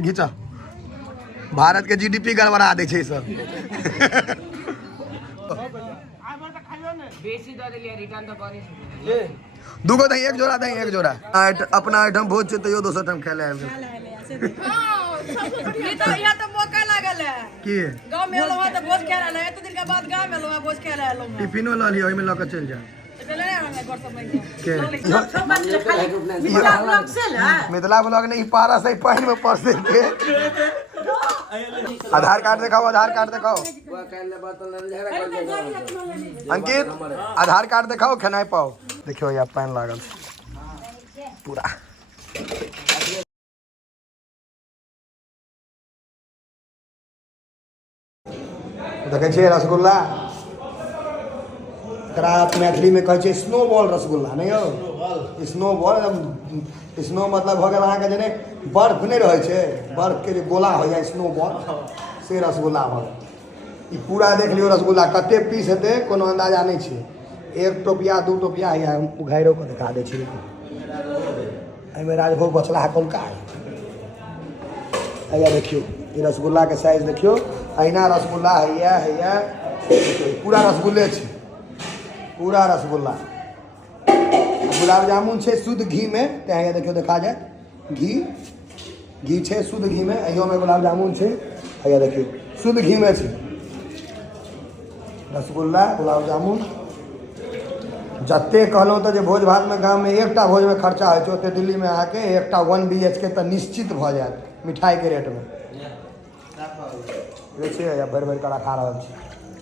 घीचा भारत के जीडीपी गड़बड़ा दे छे सब। दूगो दही एक जोड़ा दही एक जोड़ा अपना आइटम भोज छे तयो दोसर टाइम खाए ले आबि ये तो यहाँ तो मौका लागल है की गांव में लोहा तो भोज खाए रहल है एत दिन के बाद गांव में लोहा भोज खाए रहल है टिफिनो ल लियो ओइ में ल के चल जा मिथिला ब्लॉग नहीं पारा से पानी में परसे के आधार कार्ड दिखाओ आधार कार्ड दिखाओ अंकित आधार कार्ड दिखाओ खनाई पाओ देखियो यार पैन लागल पूरा देखे छियै रसगुल्ला मैथिली में कहे स्नो बॉल रसगुल्ला नहीं हो स्नो बॉल स्नो मतलब हो गया अहाँ जने बर्फ नहीं रहे छे बर्फ के जो गोला हो जाए स्नो बॉल से रसगुल्ला भऽ गेल। पूरा देख लियो रसगुल्ला कते पीस हेतै कोनो अंदाजा नहीं छे एक टोपिया दू टोपिया या उघाइरो के दिखा दे छी एहिमे राजभोग बचला कोलका है देखियो ये रसगुल्ला के साइज देखियो अहिना रसगुल्ला है पूरा रसगुल्ले छे पूरा रसगुल्ला गुलाब जामुन छे शुद्ध घी में ते देखियो देखा जाए घी छे शुद्ध घी में अहियो में गुलाब जामुन छे है देखियो शुद्ध घी में छे रसगुल्ला गुलाब जामुन जते कहलो तो जो भोज भात में गाँव में एकटा भोज में खर्चा हो ओते दिल्ली में आके एकटा 1 BHK तो निश्चित भ जाए मिठाई के रेट में देखिए या भर के रखा रहा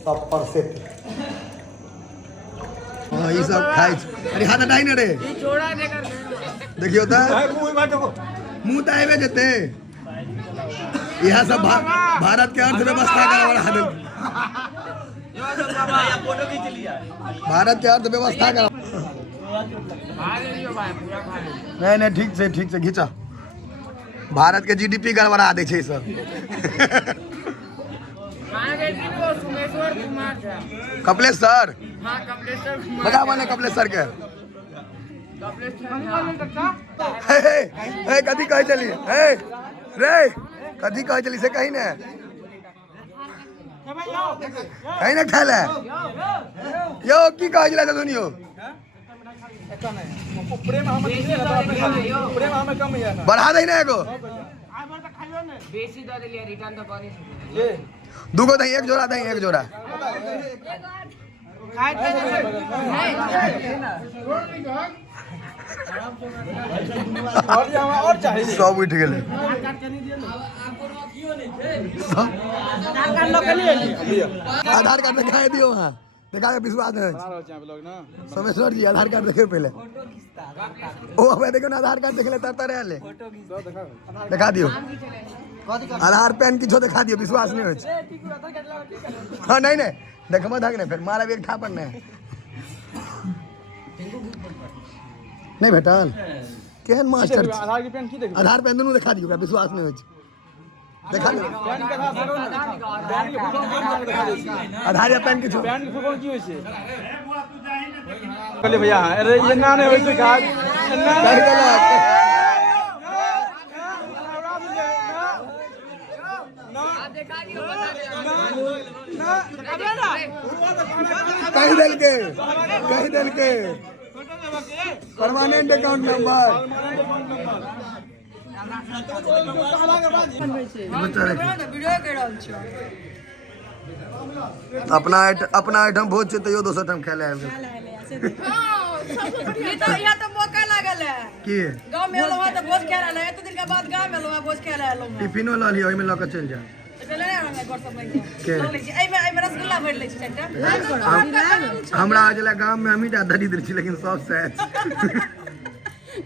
सब परसेंट ये सब खाई अरे हाथ हटाई ना रे देखियो तो मुंह तो आवे जते यह सब भारत के अर्थव्यवस्था का भारत के अर्थव्यवस्था का नहीं ठीक से घीचा भारत के जीडीपी गड़बड़ा दे छे सब। कपिलेश्वर बता बने कपिलेश्वर के कथी कहे चली रे कथी कहे चली से कहीं ने कहीं ना खाए यो की कहे चला सुनियो बढ़ा दे ना एगो दूगो दही एक जोड़ा सब उठ गए आधार कार्ड दिखाई दियो वहाँ देखा विश्वास है सोमेश्वर जी आधार कार्ड देखे पहले ओ हमें देखो ना आधार कार्ड देख ले तरता रहे दिखा दियो आधार पैन किछो दिखा दियो विश्वास नहीं हो हाँ नहीं देखो मत नहीं फिर मारा भी एक ठापन नहीं भेटल केहन मास्टर आधार पैन दोनों दिखा दियो विश्वास नहीं हो देखा आधार या पैन किछो भैया अरे ये ना नहीं होई का कह दिल के परमानेंट अकाउंट नंबर अपना आइटम भोज छे तयो दोसर टाइम खाए ले आबि ये तो यहाँ तो मौका लागल है की गांव में लोहा तो भोज खाए रहल है एत दिन के बाद गांव में लोहा भोज खाए रहल है टिफिनो ल लियो ओइ में ल के चल जा हमरा आजला गांव में हमीटा दरिद्र छी लेकिन सब सच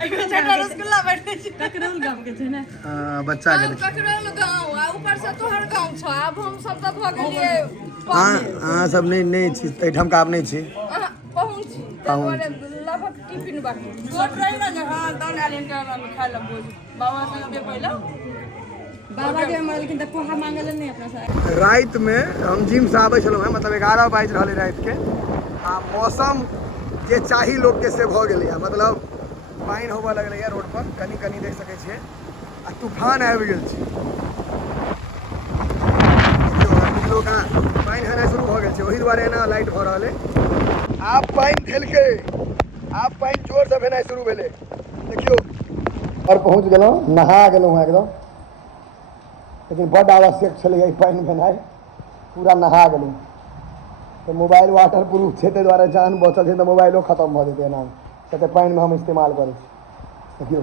रसगुल्ला बैठे छी ककरौल गांव के छै ने बच्चा के ककरौल गांव आ ऊपर से तोहर गांव छ अब हम सब त भ गेलिए हां सब नहीं छी एठम का आप नहीं छी पहुंच तोरे लगभग टिफिन बाकी छोट रही ना हां दान आलिन का खा ल बोल बाबा संग बे पहिला बाबा के लेकिन त कोहा मांगल नहीं अपना से रात में हम जिम से आबै छलो मतलब 11 बज रहले रात के आ मौसम जे चाही लोग के से भ गेलै मतलब पानी होबे लगले रोड पर कनी कनी देख सके छे आ तूफान आबि गेल छै का पानि हेनाइ शुरू भऽ गेल छै ओहि दुआरे एना लाइट भऽ रहल है आब पानि धेलकै आब पानि जोरसँ भेनाइ शुरू भेलै देखियौ और पहुँच गेलहुँ नहा गेलहुँ एकदम लेकिन बड्ड आवश्यक छलै पानि भेनाइ पूरा नहा गेलहुँ तो मोबाइल वाटर प्रूफ छै ताहि दुआरे जान बचल छै तऽ मोबाइलो खत्म भऽ जेतै एना कते पानिमे हम इस्तेमाल करै छी देखियौ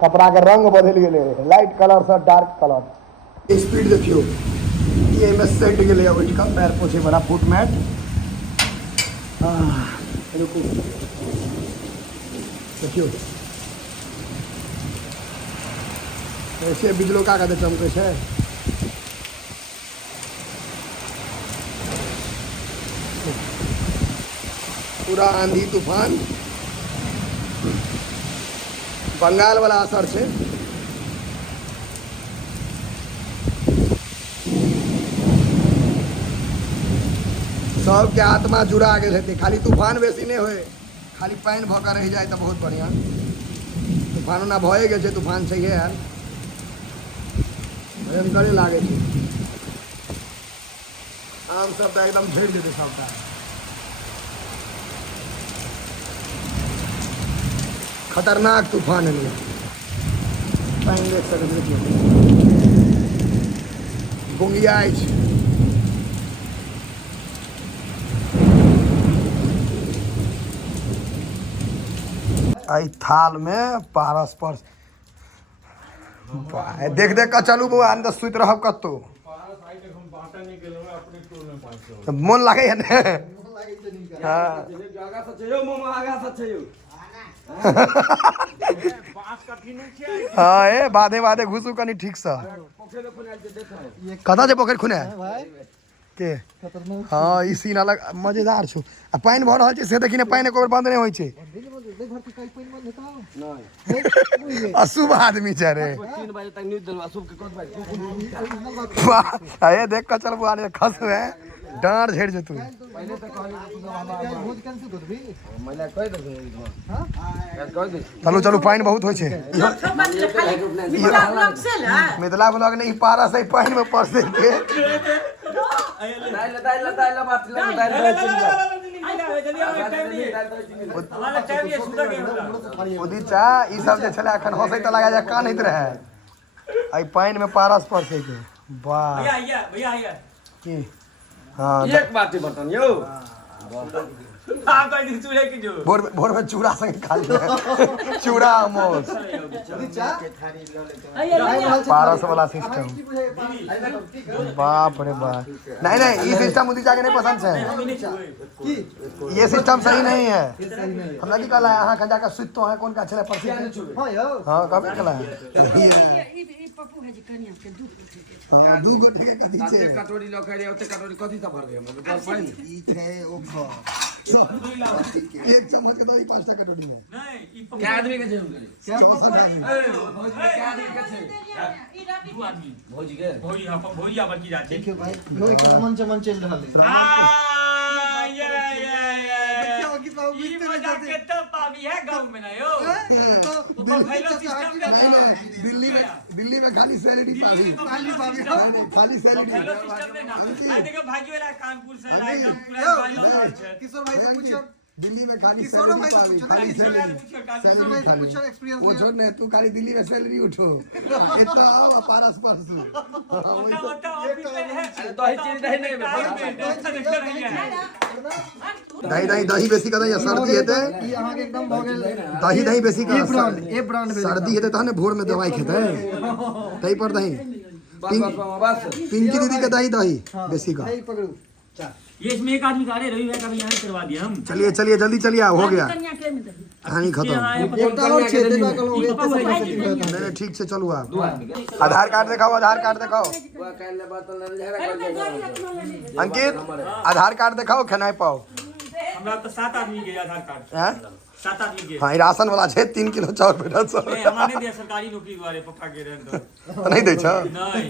कपड़ाके रंग बदलि गेलै लाइट कलरसँ डार्क कलर स्पीड देखियौ ये सेट गेलै उठि कऽ पैर पोछे बड़ा फुट मैट रुकू देखियौ ऐसे बिजलोका का चमकै छै पूरा आंधी तूफान बंगाल वाला असर छै सबके आत्मा जुड़ा गेल हेतै खाली तूफान बेसी नहीं होए खाली पानि भऽ कऽ रहि जाए तऽ बहुत बढ़िया तूफान ओना भए गेल छै तूफान छै यार भयंकरे लागे छै आम सब तऽ एकदम झड़ि जेतै सबटा खतरनाक तूफान है पानि देख सकैत देखियौ गुंगियाइ छै आई थाल में पारस पर देख देख कर चलू बउआ अंदर सुत रहब कतो मन लागे है ने हाँ ए बाधे बाधे घुसू कनी ठीक से कता छै पोखरि खुने के हाँ ई सीन अलग मजेदार छौ आ पानि भऽ रहल छै से देखी ने पानि एको बेर बंद नहीं होइ छै अशुभ आदमी छै रे ये देख कर चल बुआ खस है डांड झड़ जेतू चलू चलू पानि बहुत होइ छै मिथिला ब्लॉग ने ई पारा से पानि में परस के उदिचा ई सब जे छले अखन हंसै त लगा जा कानैत रहे आई पानि में पारस परसे के वाह भैया की हां एक बात बर्तन यौ भोर में चूड़ा संगे खा लिया चूड़ा अमोस पारस वाला सिस्टम बाप रे बाप नहीं नहीं ये सिस्टम मुझे जाके नहीं पसंद है ये सिस्टम सही नहीं है हमरा की कहला अहाँ खंजा का सुत तो है कौन का छले परसी हां कबे कहला ई पप्पू है जी कनिया के दूध हां दू गोटे के कथि छै कटोरी ल के रे ओते कटोरी कथि से भर गए मतलब पानी ई छै ओ एक चम्मच के दो 5टा कटोरी में नहीं ई क्या आदमी के छै क्या आदमी के छै ई राती दू आदमी भौजी के भौजी हां भौजी आबर की जात छै देखियो भाई यो एक मन चमन चल रहल है देखियो कि सब ई मजा के तो पावी है गांव में ना यो तो पहले सिस्टम दिल्ली में खाली सैलरी पावी खाली सैलरी सिस्टम में ना आई देखो भागी वाला कानपुर से आया एकदम पूरा किशोर भाई से पूछो दिल्ली में खाली सैलरी पावी खाली सैलरी किशोर भाई से पूछो एक्सपीरियंस वो छोड़ ने तू खाली दिल्ली में सैलरी उठो इतना आओ पारस परसू दही बेसी कदा या सर्दी हेते ई अहाँ के एकदम भ गेल दही बेसी का ए ब्रांड सर्दी हेते तहने भोर में दवाई खेते तई पर दही पिंकी दीदी के दही बेसी का ये इसमें एक आदमी का रवि भाई का भी यहाँ करवा दिया हम चलिए चलिए जल्दी चलिए हो गया कहानी खत्म नहीं ठीक से चलू आप आधार कार्ड दिखाओ अंकित आधार कार्ड दिखाओ खेनाई पाओ हमरा तो 7 आदमी के आधार कार्ड हैं 7 आदमी के हाँ ई राशन वाला छै 3 किलो चाउर भेटत सब ए हमरा नहीं दे सरकारी नौकरी वाले पप्पा के रहन तो नहीं दै छ नहीं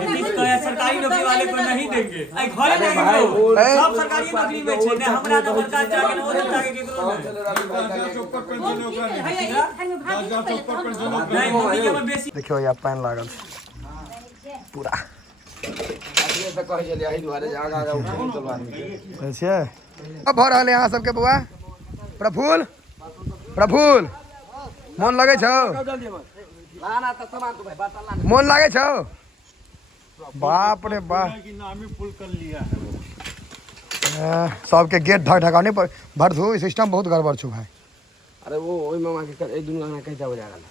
नीतीश कहे सरकारी नौकरी वाले को नहीं देंगे आई घरे नहीं दो सब सरकारी नौकरी में छै ने हमरा तो सरकार जाके न ओते जाके केकरो नहीं मोदी के में बेसी देखियो या पानी लागल पूरा छै अब भऽ रहल है अहाँ सबके बउआ प्रफुल प्रफुल मन लगे छौ मन लागे छौ बाप रे बाप सबके गेट ढक ढकाने पर भर दू सिस्टम बहुत गड़बड़ छौ भाई अरे वो वही मामा के कर एक दिन कहता हो जाएगा